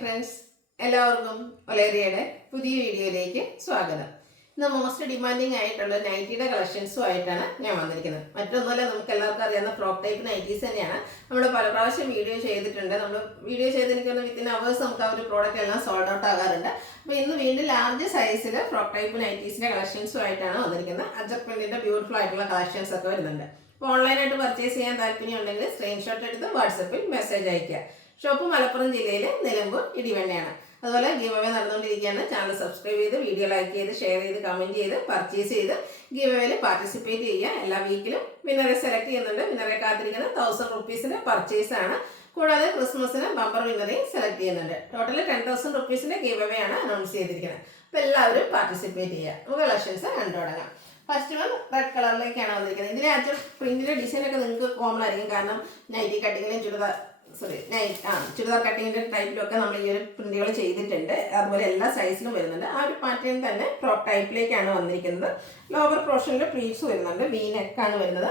Friends, എല്ലാവർക്കും ഒലേറിയയുടെ പുതിയ വീഡിയോയിലേക്ക് സ്വാഗതം. ഇന്ന് മോസ്റ്റ് ഡിമാൻഡിങ് ആയിട്ടുള്ള നൈറ്റിയുടെ കളക്ഷൻസുമായിട്ടാണ് ഞാൻ വന്നിരിക്കുന്നത്. മറ്റൊന്നുമല്ല, നമുക്ക് എല്ലാവർക്കും അറിയാവുന്ന ഫ്രോക്ക് ടൈപ്പ് നൈറ്റീസ് തന്നെയാണ്. നമ്മൾ പല പ്രാവശ്യം വീഡിയോ ചെയ്തിട്ടുണ്ട്. നമ്മൾ വീഡിയോ ചെയ്തെനിക്കൊന്ന് വിത്തിൻ അവേഴ്സ് നമുക്ക് ആ ഒരു പ്രോഡക്റ്റ് എല്ലാം സോൾഡ് ഔട്ട് ആകാറുണ്ട്. അപ്പോൾ ഇന്ന് വീണ്ടും ലാർജ് സൈസിൽ ഫ്രോക്ക് ടൈപ്പ് നൈറ്റീസിൻ്റെ കളക്ഷൻസുമായിട്ടാണ് വന്നിരിക്കുന്നത്. അജക് പ്രിന്റിൻ്റെ ബ്യൂട്ടിഫുൾ ആയിട്ടുള്ള കളക്ഷൻസ് ഒക്കെ വരുന്നുണ്ട്. അപ്പോൾ ഓൺലൈനായിട്ട് പർച്ചേസ് ചെയ്യാൻ താല്പര്യം ഉണ്ടെങ്കിൽ സ്ക്രീൻഷോട്ട് എടുത്ത് വാട്സപ്പിൽ മെസ്സേജ് അയയ്ക്കുക. ഷോപ്പ് മലപ്പുറം ജില്ലയിലെ നിലമ്പൂർ ഇടിവണ്ണയാണ്. അതുപോലെ ഗീവ് അവേ നടന്നുകൊണ്ടിരിക്കുകയാണ്. ചാനൽ സബ്സ്ക്രൈബ് ചെയ്ത് വീഡിയോ ലൈക്ക് ചെയ്ത് ഷെയർ ചെയ്ത് കമൻറ്റ് ചെയ്ത് പർച്ചേസ് ചെയ്ത് ഗീവ് അവേയിൽ പാർട്ടിസിപ്പേറ്റ് ചെയ്യുക. എല്ലാ വീക്കിലും വിന്നറെ സെലക്ട് ചെയ്യുന്നുണ്ട്. വിന്നറെ കാത്തിരിക്കുന്ന 1000 റുപ്പീസിൻ്റെ പർച്ചേസാണ്. കൂടാതെ ക്രിസ്മസിന് ബമ്പർ വിന്നറേയും സെലക്ട് ചെയ്യുന്നുണ്ട്. ടോട്ടൽ 10,000 റുപ്പീസിൻ്റെ ഗീവ് അവേ ആണ് അനൗൺസ് ചെയ്തിരിക്കുന്നത്. അപ്പോൾ എല്ലാവരും പാർട്ടിസിപ്പേറ്റ് ചെയ്യുക. നമുക്ക് കളക്ഷൻസ് കണ്ടു തുടങ്ങാം. ഫസ്റ്റ് വൺ റെഡ് കളറിലേക്കാണ് വന്നിരിക്കുന്നത്. ഇതിലെ ആക്ച്വൽ പ്രിന്റിൻ്റെ ഡിസൈനൊക്കെ നിങ്ങൾക്ക് കോമൺ ആയിരിക്കും. കാരണം നൈറ്റി കട്ടിങ്ങിലും ചുരിദാർ കട്ടിങ്ങിൻ്റെ ടൈപ്പിലൊക്കെ നമ്മൾ ഈ ഒരു പ്രിന്റുകൾ ചെയ്തിട്ടുണ്ട്. അതുപോലെ എല്ലാ സൈസിലും വരുന്നുണ്ട്. ആ ഒരു പാറ്റേൺ തന്നെ ഫ്രോക്ക് ടൈപ്പിലേക്കാണ് വന്നിരിക്കുന്നത്. ലോവർ പോർഷനിൽ പ്ലീറ്റ്സ് വരുന്നുണ്ട്. വി നെക്കാണ് വരുന്നത്.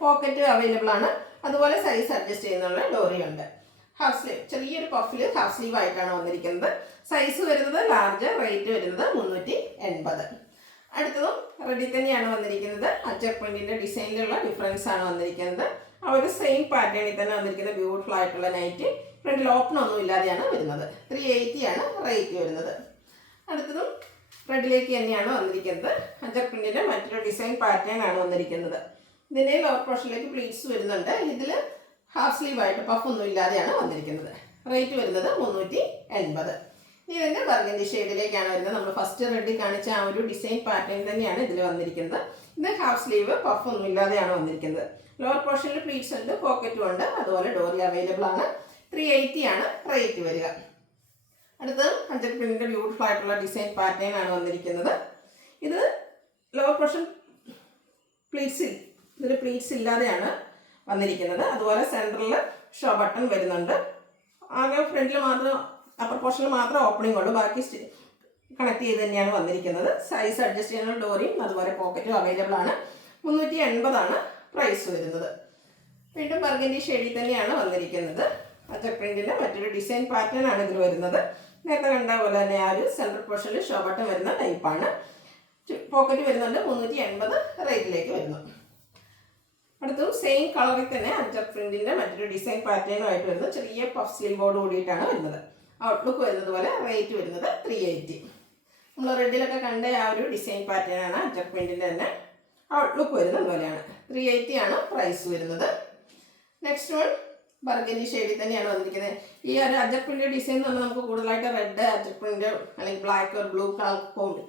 പോക്കറ്റ് അവൈലബിൾ ആണ്. അതുപോലെ സൈസ് അഡ്ജസ്റ്റ് ചെയ്യുന്നുള്ള ഡോറിയുണ്ട്. ഹാഫ് സ്ലീവ്, ചെറിയൊരു പഫിൽ ഹാഫ് സ്ലീവ് ആയിട്ടാണ് വന്നിരിക്കുന്നത്. സൈസ് വരുന്നത് ലാർജ്, റേറ്റ് വരുന്നത് 380. അടുത്തതും റെഡി തന്നെയാണ് വന്നിരിക്കുന്നത്. അജക് പ്രിന്റിൻ്റെ ഡിസൈനിലുള്ള ഡിഫറൻസ് ആണ് വന്നിരിക്കുന്നത്. ആ ഒരു സെയിം പാറ്റേണിൽ തന്നെ വന്നിരിക്കുന്ന ബ്യൂട്ടിഫുൾ ആയിട്ടുള്ള നൈറ്റ്. ഫ്രണ്ടിൽ ഓപ്പൺ ഒന്നും ഇല്ലാതെയാണ് വരുന്നത്. 380 ആണ് റേറ്റ് വരുന്നത്. അടുത്തതും റെഡിലേക്ക് തന്നെയാണ് വന്നിരിക്കുന്നത്. അജക് പ്രിന്റിൻ്റെ മറ്റൊരു ഡിസൈൻ പാറ്റേൺ ആണ് വന്നിരിക്കുന്നത്. ഇതിൻ്റെ ലോവർ പോർഷനിലേക്ക് പ്ലീറ്റ്സ് വരുന്നുണ്ട്. ഇതിൽ ഹാഫ് സ്ലീവ് ആയിട്ട് പഫ് ഒന്നും ഇല്ലാതെയാണ് വന്നിരിക്കുന്നത്. റേറ്റ് വരുന്നത് 380. ഇതിൻ്റെ ബർഗൻഡി ഷെയ്ഡിലേക്കാണ് വരുന്നത്. നമ്മൾ ഫസ്റ്റ് റെഡി കാണിച്ച ആ ഒരു ഡിസൈൻ പാറ്റേൺ തന്നെയാണ് ഇതിൽ വന്നിരിക്കുന്നത്. ഇത് ഹാഫ് സ്ലീവ് പഫ് ഒന്നും ഇല്ലാതെയാണ് വന്നിരിക്കുന്നത്. ലോവർ പോർഷനിൽ പ്ലീറ്റ്സ് ഉണ്ട്, പോക്കറ്റും ഉണ്ട്. അതുപോലെ ഡോറി അവൈലബിൾ ആണ്. 380 ആണ് റേറ്റ് വരിക. അടുത്തത് അജക് പ്രിന്റിൻ്റെ ബ്യൂട്ടിഫുൾ ആയിട്ടുള്ള ഡിസൈൻ പാറ്റേൺ ആണ് വന്നിരിക്കുന്നത്. ഇത് ലോവർ പോർഷൻ ഇതിൽ പ്ലീറ്റ്സ് ഇല്ലാതെയാണ് വന്നിരിക്കുന്നത്. അതുപോലെ സെൻറ്ററിൽ ഷോ ബട്ടൺ വരുന്നുണ്ട്. ആകെ ഫ്രണ്ടിൽ മാത്രം, അപ്പർ പോർഷനിൽ മാത്രം ഓപ്പണിംഗ് ഉള്ളൂ. ബാക്കി കണക്ട് ചെയ്ത് തന്നെയാണ് വന്നിരിക്കുന്നത്. സൈസ് അഡ്ജസ്റ്റ് ചെയ്യുന്ന ഡോറിയും അതുപോലെ പോക്കറ്റും അവൈലബിൾ ആണ്. 380 ആണ് പ്രൈസ് വരുന്നത്. വീണ്ടും ബർഗൻഡി ഷെയ്ഡിൽ തന്നെയാണ് വന്നിരിക്കുന്നത്. അജക് പ്രിന്റിൻ്റെ മറ്റൊരു ഡിസൈൻ പാറ്റേൺ ആണ് ഇതിൽ വരുന്നത്. നേരത്തെ കണ്ട പോലെ തന്നെ ആ ഒരു സെൻട്രൽ പോർഷനിൽ ഷോ ബട്ടൺ വരുന്ന ടൈപ്പാണ്. പോക്കറ്റ് വരുന്നുണ്ട്. 380 റേറ്റിലേക്ക് വരുന്നു. അടുത്തതും സെയിം കളറിൽ തന്നെ അജക് പ്രിന്റിൻ്റെ മറ്റൊരു ഡിസൈൻ പാറ്റേണുമായിട്ട് വരുന്നത്. ചെറിയ പഫ് സ്ലീവോട് കൂടിയിട്ടാണ് വരുന്നത്. ഔട്ട്ലുക്ക് വരുന്നത് പോലെ റേറ്റ് വരുന്നത് 380. നമ്മൾ റെഡിലൊക്കെ കണ്ട ആ ഒരു ഡിസൈൻ പാറ്റേൺ ആണ് അജക് പ്രിന്റിൻ്റെ തന്നെ. ഔട്ട്ലുക്ക് വരുന്നത് പോലെയാണ്. 380 ആണ് പ്രൈസ് വരുന്നത്. നെക്സ്റ്റ് വൺ ബർഗൻഡി ഷെയ്ഡിൽ തന്നെയാണ് വന്നിരിക്കുന്നത്. ഈ ഒരു അജക് പ്രിന്റ് ഡിസൈൻ എന്ന് പറഞ്ഞാൽ നമുക്ക് കൂടുതലായിട്ട് റെഡ്, അജക് പ്രിന്റ് അല്ലെങ്കിൽ ബ്ലാക്ക് ഒരു ബ്ലൂ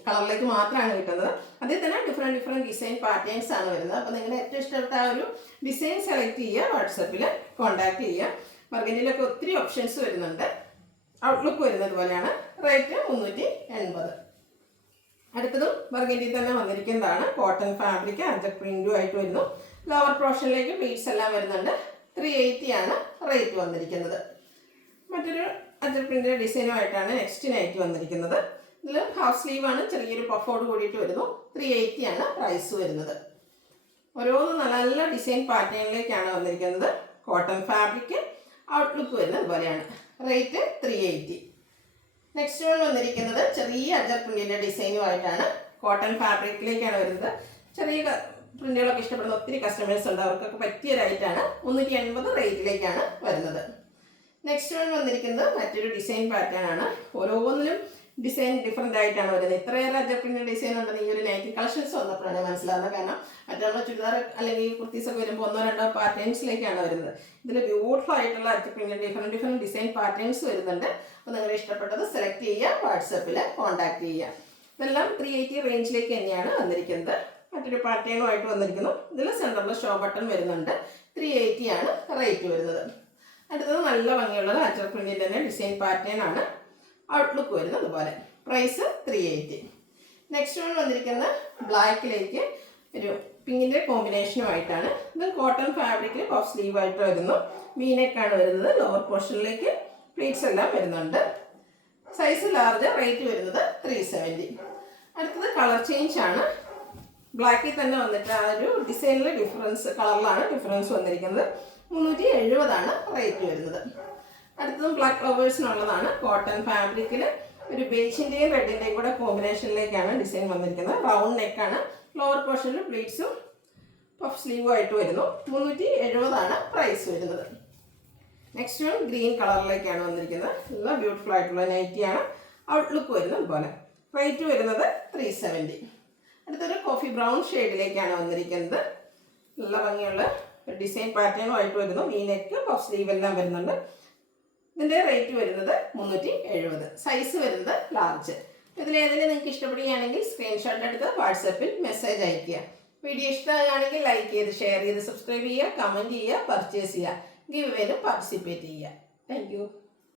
കളറിലേക്ക് മാത്രമാണ് കിട്ടുന്നത്. അതിൽ തന്നെ ഡിഫറെൻറ്റ് ഡിസൈൻ പാറ്റേൺസ് ആണ് വരുന്നത്. അപ്പോൾ നിങ്ങൾ ഏറ്റവും ഇഷ്ടപ്പെട്ട ആ ഒരു ഡിസൈൻ സെലക്ട് ചെയ്യുക, വാട്സപ്പിൽ കോൺടാക്ട് ചെയ്യുക. ബർഗൻഡിയിലൊക്കെ ഒത്തിരി ഓപ്ഷൻസ് വരുന്നുണ്ട്. ഔട്ട്ലുക്ക് വരുന്നത് പോലെയാണ്. റേറ്റ് 380. അടുത്തതും ബർഗൻഡി തന്നെ വന്നിരിക്കുന്നതാണ്. കോട്ടൺ ഫാബ്രിക് അജക് പ്രിന്റും ആയിട്ട് വരുന്നു. ലോവർ പോർഷനിലേക്ക് ബീഡ്സ് എല്ലാം വരുന്നുണ്ട്. 380 ആണ് റേറ്റ് വന്നിരിക്കുന്നത്. മറ്റൊരു അജക് പ്രിന്റിൻ്റെ ഡിസൈനുമായിട്ടാണ് നെക്സ്റ്റ് നൈറ്റ് വന്നിരിക്കുന്നത്. ഇതിൽ ഹാഫ് സ്ലീവ് ആണ്, ചെറിയൊരു പഫോട് കൂടിയിട്ട് വരുന്നു. 380 ആണ് പ്രൈസ് വരുന്നത്. ഓരോന്നും നല്ല നല്ല ഡിസൈൻ പാറ്റേണിലേക്കാണ് വന്നിരിക്കുന്നത്. കോട്ടൺ ഫാബ്രിക്, ഔട്ട്ലുക്ക് വരുന്നത് പോലെയാണ്. റേറ്റ് 380. നെക്സ്റ്റ് വൺ വന്നിരിക്കുന്നത് ചെറിയ അജക് പ്രിന്റിൻ്റെ ഡിസൈനുമായിട്ടാണ്. കോട്ടൺ ഫാബ്രിക്കിലേക്കാണ് വരുന്നത്. ചെറിയ പ്രിന്റുകളൊക്കെ ഇഷ്ടപ്പെടുന്ന ഒത്തിരി കസ്റ്റമേഴ്സ് ഉണ്ട്. അവർക്കൊക്കെ പറ്റിയ റേറ്റാണ്. 380 റേറ്റിലേക്കാണ് വരുന്നത്. നെക്സ്റ്റ് വൺ വന്നിരിക്കുന്നത് മറ്റൊരു ഡിസൈൻ പാറ്റേൺ ആണ്. ഓരോന്നിലും ഡിസൈൻ ഡിഫറെൻ്റ് ആയിട്ടാണ് വരുന്നത്. ഇത്രയേറെ അജക് പ്രിന്റ് ഡിസൈൻ ഉണ്ടെന്ന് ഈ ഒരു നൈറ്റി കളക്ഷൻസ് വന്നപ്പോഴാണ് മനസ്സിലാകുന്നത്. കാരണം മറ്റുള്ള ചുരിദാർ അല്ലെങ്കിൽ കുർത്തീസൊക്കെ വരുമ്പോൾ 1-2 പാറ്റേൺസിലേക്കാണ് വരുന്നത്. ഇതിൽ ബ്യൂട്ടിഫുൾ ആയിട്ടുള്ള അജക് പ്രിന്റ് ഡിഫറെൻറ്റ് ഡിസൈൻ പാറ്റേൺസ് വരുന്നുണ്ട്. അപ്പോൾ നിങ്ങൾ ഇഷ്ടപ്പെട്ടത് സെലക്ട് ചെയ്യുക, വാട്സപ്പിൽ കോൺടാക്ട് ചെയ്യുക. ഇതെല്ലാം 380 റേഞ്ചിലേക്ക് തന്നെയാണ് വന്നിരിക്കുന്നത്. മറ്റൊരു പാറ്റേണുമായിട്ട് വന്നിരിക്കുന്നു. ഇതിൽ സെൻറ്ററിൽ ഷോ ബട്ടൺ വരുന്നുണ്ട്. 380 ആണ് റേറ്റ് വരുന്നത്. അടുത്തത് നല്ല ഭംഗിയുള്ളത് അജക് പ്രിന്റിൻ്റെ തന്നെ ഡിസൈൻ പാറ്റേൺ ആണ്. ഔട്ട്ലുക്ക് വരുന്നത് പോലെ. പ്രൈസ് 380. നെക്സ്റ്റ് വൺ വന്നിരിക്കുന്ന ബ്ലാക്കിലേക്ക് ഒരു പിങ്കിൻ്റെ കോമ്പിനേഷനുമായിട്ടാണ്. ഇത് കോട്ടൺ ഫാബ്രിക്കിൽ പഫ് സ്ലീവ് ആയിട്ട് വരുന്നു. വീനെക്കാണ് വരുന്നത്. ലോവർ പോർഷനിലേക്ക് പ്ലീറ്റ്സ് എല്ലാം വരുന്നുണ്ട്. സൈസ് ലാർജ്, റേറ്റ് വരുന്നത് 370. അടുത്തത് കളർ ചേഞ്ച് ആണ്. ബ്ലാക്കിൽ തന്നെ വന്നിട്ട് ആ ഒരു ഡിസൈനിൽ കളറിലാണ് ഡിഫറൻസ് വന്നിരിക്കുന്നത്. 370 ആണ് റേറ്റ് വരുന്നത്. അടുത്തതും ബ്ലാക്ക് ഫ്ലവേഴ്സിനുള്ളതാണ്. കോട്ടൺ ഫാബ്രിക്കിൽ ഒരു ബേജിൻ്റെയും റെഡിൻ്റെയും കൂടെ കോമ്പിനേഷനിലേക്കാണ് ഡിസൈൻ വന്നിരിക്കുന്നത്. റൗണ്ട് നെക്കാണ്. ലോവർ പോർഷനിൽ പ്ലീറ്റ്സും പഫ് സ്ലീവും ആയിട്ട് വരുന്നു. 370 പ്രൈസ് വരുന്നത്. നെക്സ്റ്റ് വൺ ഗ്രീൻ കളറിലേക്കാണ് വന്നിരിക്കുന്നത്. നല്ല ബ്യൂട്ടിഫുൾ ആയിട്ടുള്ള നൈറ്റിയാണ്. ഔട്ട്ലുക്ക് വരുന്നത് അതുപോലെ. റേറ്റ് വരുന്നത് 370. അടുത്തൊരു കോഫി ബ്രൗൺ ഷെയ്ഡിലേക്കാണ് വന്നിരിക്കുന്നത്. നല്ല ഭംഗിയുള്ള ഡിസൈൻ പാറ്റേണുമായിട്ട് വരുന്നു. ഈ നെക്ക് പഫ് സ്ലീവ് എല്ലാം വരുന്നുണ്ട്. ഇതിൻ്റെ റേറ്റ് വരുന്നത് 370. സൈസ് വരുന്നത് ലാർജ്. ഇതിലേതെങ്കിലും നിങ്ങൾക്ക് ഇഷ്ടപ്പെടുകയാണെങ്കിൽ സ്ക്രീൻഷോട്ട് എടുത്ത് വാട്സാപ്പിൽ മെസ്സേജ് അയയ്ക്കുക. വീഡിയോ ഇഷ്ടമാകുകയാണെങ്കിൽ ലൈക്ക് ചെയ്ത്, ഷെയർ ചെയ്ത്, സബ്സ്ക്രൈബ് ചെയ്യുക, കമൻറ്റ് ചെയ്യുക, പർച്ചേസ് ചെയ്യുക, ഗിവ് അവേയിലും പാർട്ടിസിപ്പേറ്റ് ചെയ്യുക. Thank you.